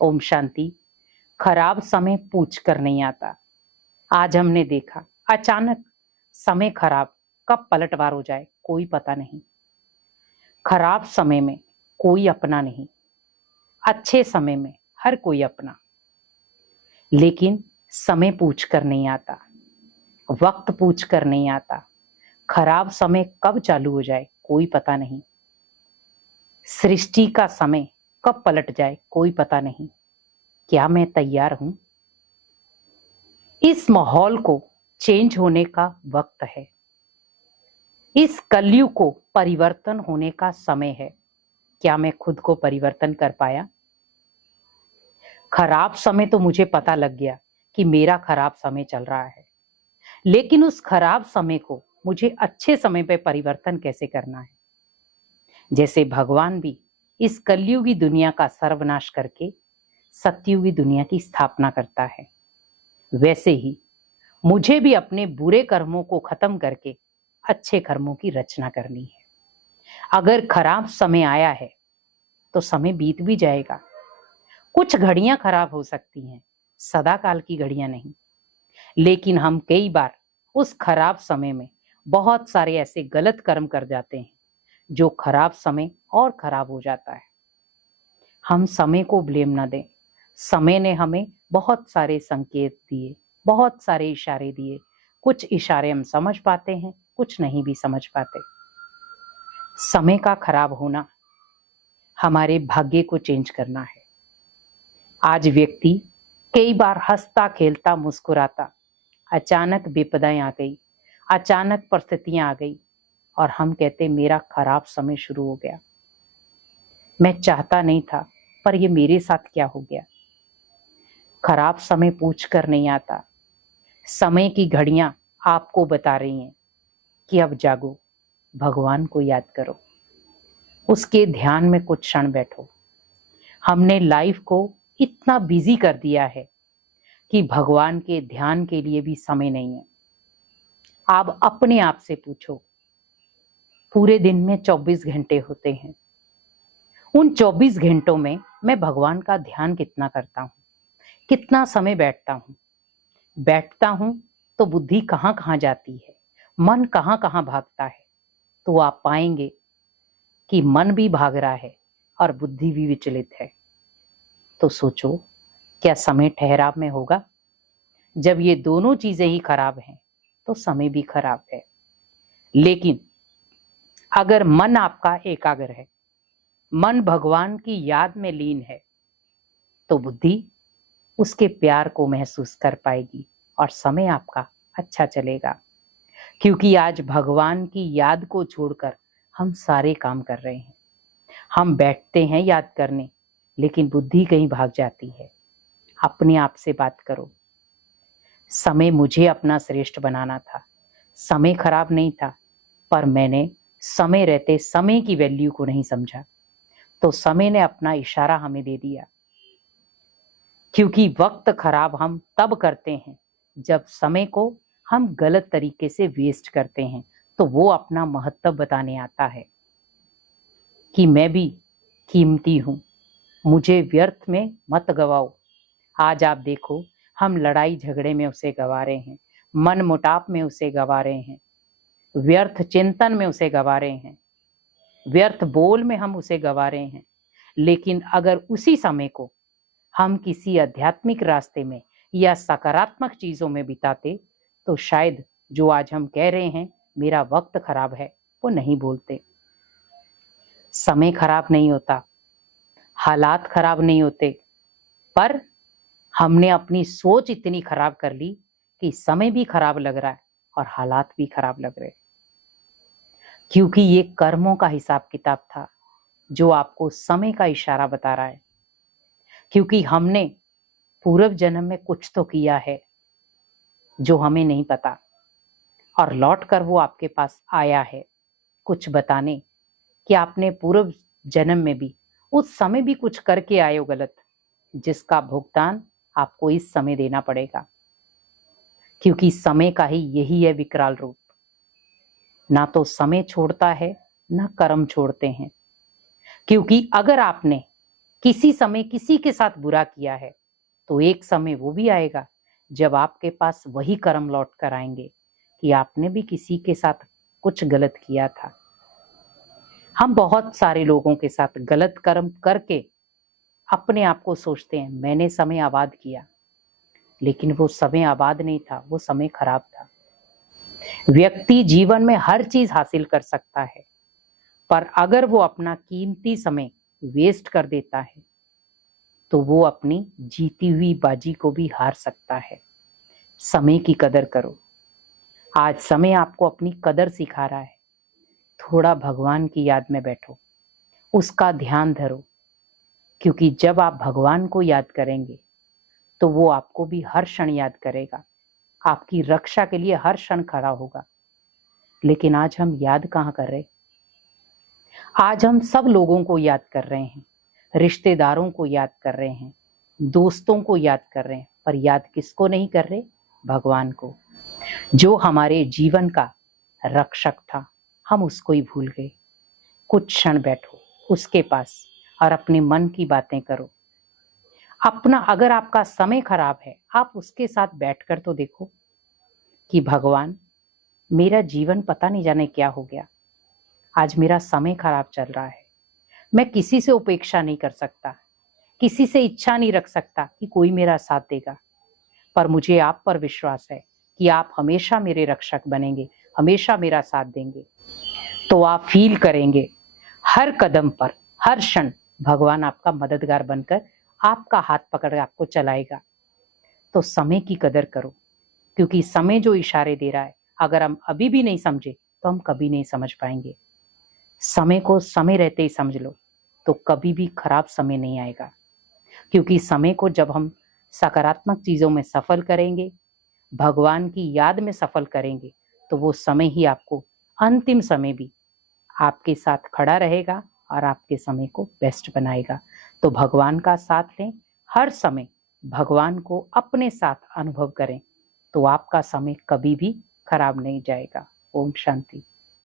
ओम शांति। खराब समय पूछ कर नहीं आता। आज हमने देखा अचानक समय खराब कब पलटवार हो जाए कोई पता नहीं। खराब समय में कोई अपना नहीं, अच्छे समय में हर कोई अपना। लेकिन समय पूछ कर नहीं आता, वक्त पूछ कर नहीं आता। खराब समय कब चालू हो जाए कोई पता नहीं। सृष्टि का समय कब पलट जाए कोई पता नहीं। क्या मैं तैयार हूं? इस माहौल को चेंज होने का वक्त है। इस कलयुग को परिवर्तन होने का समय है। क्या मैं खुद को परिवर्तन कर पाया? खराब समय तो मुझे पता लग गया कि मेरा खराब समय चल रहा है, लेकिन उस खराब समय को मुझे अच्छे समय पे परिवर्तन कैसे करना है। जैसे भगवान भी इस कलयुगी दुनिया का सर्वनाश करके सत्ययुगी दुनिया की स्थापना करता है, वैसे ही मुझे भी अपने बुरे कर्मों को खत्म करके अच्छे कर्मों की रचना करनी है। अगर खराब समय आया है तो समय बीत भी जाएगा। कुछ घड़ियां खराब हो सकती हैं, सदा काल की घड़ियां नहीं। लेकिन हम कई बार उस खराब समय में बहुत सारे ऐसे गलत कर्म कर जाते हैं जो खराब समय और खराब हो जाता है। हम समय को ब्लेम ना दें। समय ने हमें बहुत सारे संकेत दिए, बहुत सारे इशारे दिए। कुछ इशारे हम समझ पाते हैं, कुछ नहीं भी समझ पाते। समय का खराब होना हमारे भाग्य को चेंज करना है। आज व्यक्ति कई बार हंसता खेलता मुस्कुराता, अचानक विपदाएं आ गई, अचानक परिस्थितियां आ गई और हम कहते मेरा खराब समय शुरू हो गया। मैं चाहता नहीं था पर ये मेरे साथ क्या हो गया। खराब समय पूछ कर नहीं आता। समय की घड़ियां आपको बता रही हैं कि अब जागो, भगवान को याद करो, उसके ध्यान में कुछ क्षण बैठो। हमने लाइफ को इतना बिजी कर दिया है कि भगवान के ध्यान के लिए भी समय नहीं है। आप अपने आप से पूछो, पूरे दिन में 24 घंटे होते हैं। उन 24 घंटों में मैं भगवान का ध्यान कितना करता हूं, कितना समय बैठता हूं तो बुद्धि कहां कहां जाती है, मन कहां कहां भागता है। तो आप पाएंगे कि मन भी भाग रहा है और बुद्धि भी विचलित है। तो सोचो, क्या समय ठहराव में होगा? जब ये दोनों चीजें ही खराब हैं तो समय भी खराब है। लेकिन अगर मन आपका एकाग्र है, मन भगवान की याद में लीन है, तो बुद्धि उसके प्यार को महसूस कर पाएगी और समय आपका अच्छा चलेगा। क्योंकि आज भगवान की याद को छोड़कर हम सारे काम कर रहे हैं। हम बैठते हैं याद करने, लेकिन बुद्धि कहीं भाग जाती है। अपने आप से बात करो। समय मुझे अपना श्रेष्ठ बनाना था। समय खराब नहीं था, पर मैंने समय रहते समय की वैल्यू को नहीं समझा, तो समय ने अपना इशारा हमें दे दिया। क्योंकि वक्त खराब हम तब करते हैं जब समय को हम गलत तरीके से वेस्ट करते हैं, तो वो अपना महत्व बताने आता है कि मैं भी कीमती हूं, मुझे व्यर्थ में मत गवाओ। आज आप देखो, हम लड़ाई झगड़े में उसे गवा रहे हैं, मन मुटाव में उसे गवा रहे हैं, व्यर्थ चिंतन में उसे गवा रहे हैं, व्यर्थ बोल में हम उसे गवा रहे हैं। लेकिन अगर उसी समय को हम किसी आध्यात्मिक रास्ते में या सकारात्मक चीजों में बिताते, तो शायद जो आज हम कह रहे हैं मेरा वक्त खराब है, वो नहीं बोलते। समय खराब नहीं होता, हालात खराब नहीं होते, पर हमने अपनी सोच इतनी खराब कर ली कि समय भी खराब लग रहा है और हालात भी खराब लग रहे हैं। क्योंकि ये कर्मों का हिसाब किताब था जो आपको समय का इशारा बता रहा है। क्योंकि हमने पूर्व जन्म में कुछ तो किया है जो हमें नहीं पता, और लौट कर वो आपके पास आया है कुछ बताने कि आपने पूर्व जन्म में भी उस समय भी कुछ करके आए हो गलत, जिसका भुगतान आपको इस समय देना पड़ेगा। क्योंकि समय का ही यही है विकराल रूप। ना तो समय छोड़ता है, ना कर्म छोड़ते हैं। क्योंकि अगर आपने किसी समय किसी के साथ बुरा किया है तो एक समय वो भी आएगा जब आपके पास वही कर्म लौट कर आएंगे कि आपने भी किसी के साथ कुछ गलत किया था। हम बहुत सारे लोगों के साथ गलत कर्म करके अपने आप को सोचते हैं मैंने समय आबाद किया, लेकिन वो समय आबाद नहीं था, वो समय खराब था। व्यक्ति जीवन में हर चीज हासिल कर सकता है, पर अगर वो अपना कीमती समय वेस्ट कर देता है तो वो अपनी जीती हुई बाजी को भी हार सकता है। समय की कदर करो। आज समय आपको अपनी कदर सिखा रहा है। थोड़ा भगवान की याद में बैठो, उसका ध्यान धरो, क्योंकि जब आप भगवान को याद करेंगे तो वो आपको भी हर क्षण याद करेगा, आपकी रक्षा के लिए हर क्षण खड़ा होगा। लेकिन आज हम याद कहाँ कर रहे? आज हम सब लोगों को याद कर रहे हैं, रिश्तेदारों को याद कर रहे हैं, दोस्तों को याद कर रहे हैं, पर याद किसको नहीं कर रहे? भगवान को, जो हमारे जीवन का रक्षक था। हम उसको ही भूल गए। कुछ क्षण बैठो उसके पास और अपने मन की बातें करो। अपना अगर आपका समय खराब है, आप उसके साथ बैठकर तो देखो कि भगवान, मेरा जीवन पता नहीं जाने क्या हो गया, आज मेरा समय खराब चल रहा है। मैं किसी से उपेक्षा नहीं कर सकता, किसी से इच्छा नहीं रख सकता कि कोई मेरा साथ देगा, पर मुझे आप पर विश्वास है कि आप हमेशा मेरे रक्षक बनेंगे, हमेशा मेरा साथ देंगे। तो आप फील करेंगे हर कदम पर, हर क्षण भगवान आपका मददगार बनकर आपका हाथ पकड़ आपको चलाएगा। तो समय की कदर करो, क्योंकि समय जो इशारे दे रहा है, अगर हम अभी भी नहीं समझे तो हम कभी नहीं समझ पाएंगे। समय को समय रहते ही समझ लो, तो कभी भी खराब समय नहीं आएगा। क्योंकि समय को जब हम सकारात्मक चीजों में सफल करेंगे, भगवान की याद में सफल करेंगे, तो वो समय ही आपको अंतिम समय भी आपके साथ खड़ा रहेगा और आपके समय को बेस्ट बनाएगा। तो भगवान का साथ लें, हर समय भगवान को अपने साथ अनुभव करें, तो आपका समय कभी भी खराब नहीं जाएगा। ओम शांति।